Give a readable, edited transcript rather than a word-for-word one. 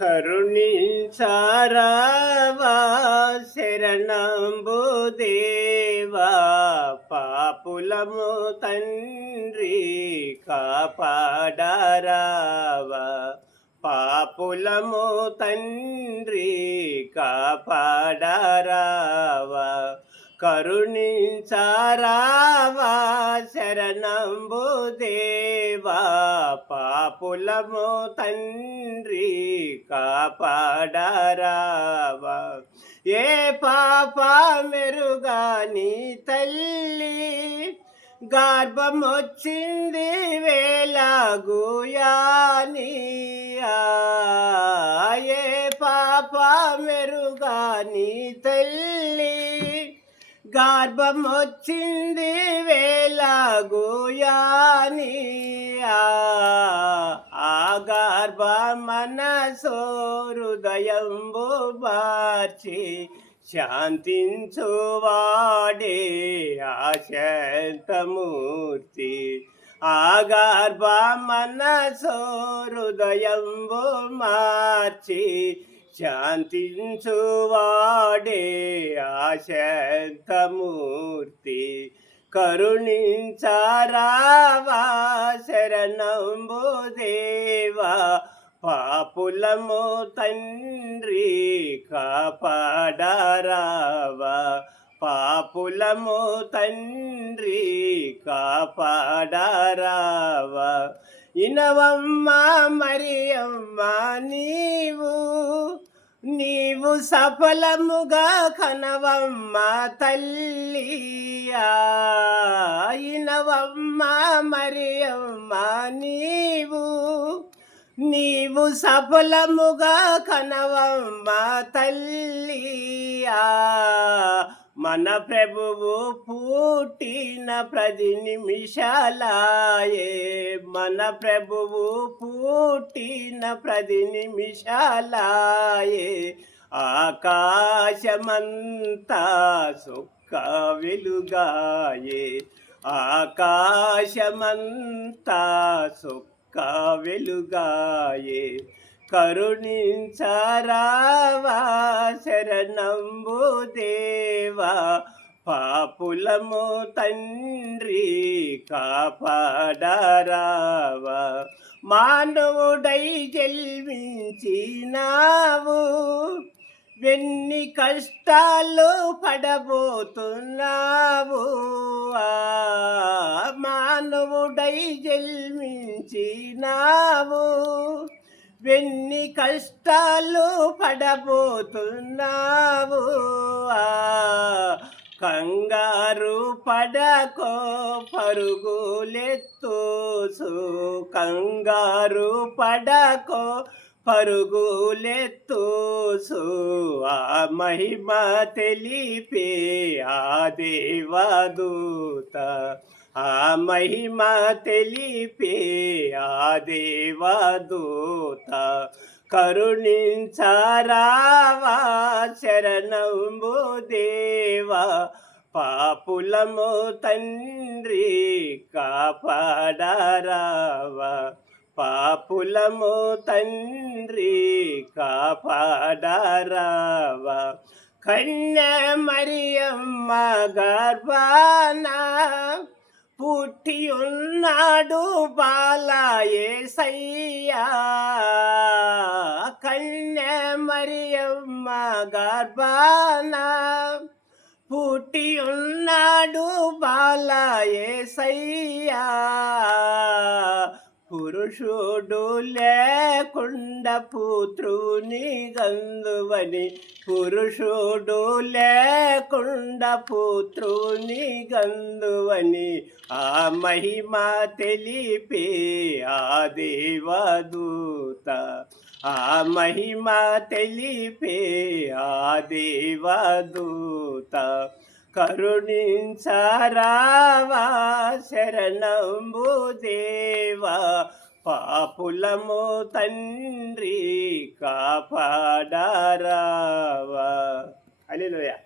కరుణించారావా శరణంబు దేవా, పాపులము తండ్రి కాపాడరావా, పాపులము తండ్రి కాపాడరావా, కరుణించారావా శరణంబు దేవా, పాపులము తండ్రి కాపాడరావా. ఏ పాప మెరుగాని తల్లి గర్భమొచ్చింది వేలాగుయాని, ఏ పాప మెరుగాని తల్లి గర్భమొచ్చింది వేలాగుయాని, ఆ గర్భ మనసో హృదయంబు బార్చి శాంతించువాడే ఆశాంతమూర్తి, ఆ గర్భ మనసో హృదయంబు మార్చి శాంతించువాడే ఆశాంతమూర్తి, కరుణించారావా శరణంబు దేవా, పాపులము తండ్రి కాపాడరావా, పాపులము తండ్రి కాపాడరావా. ఇనవమ్మ మరియమ్మ నీవు సఫలముగా కనవమ్మ తల్లి, ఇనవమ్మ మరియమ్మ నీవు సఫలముగా కనవమ్మ తల్లి, మన ప్రభువు పుట్టిన 10 నిమిషాలాయే, మన ప్రభువు పుట్టిన 10 నిమిషాలాయే, ఆకాశమంతా సుక్క వెలుగాయే, ఆకాశమంతా సుక్క వెలుగాయే, కరుణించారావా శరణంబు దేవా, పాపులము తండ్రి కాపాడరావా. మానవుడై జన్మించినావు, ఎన్ని కష్టాలు పడబోతున్నావు, మానవుడై జన్మించినావు, ఎన్ని కష్టాలు పడబోతున్నావు, కంగారు పడకో పరుగులెత్తోసు, కంగారు పడకో పరుగులెత్తోసు, ఆ మహిమ తెలిపే ఆ దేవదూత, ఆ మహిమ తెలిపే ఆ దేవదూత, కరుణించారావా శరణంబు దేవా, పాపులము తండ్రి కాపాడరావా, పాపులము తండ్రి కాపాడరావా. కన్య మరియమ్మ గర్భాన పుట్టి ఉన్నాడు బాల యేసయ్యా, కన్య మరియమ్మ గర్భాన పుట్టి ఉన్నాడు బాల యేసయ్యా, పురుషుడు లేకుండా పుత్రుని గందువని, పురుషుడు లేకుండా పుత్రుని గందువని, ఆ మహిమ తెలిపే ఆ దేవదూత, ఆ మహిమ తెలిపే ఆ దేవదూత, కరుణించారావా శరణంబు దేవా, పాపులము తండ్రి కాపాడరావా. హల్లెలూయా.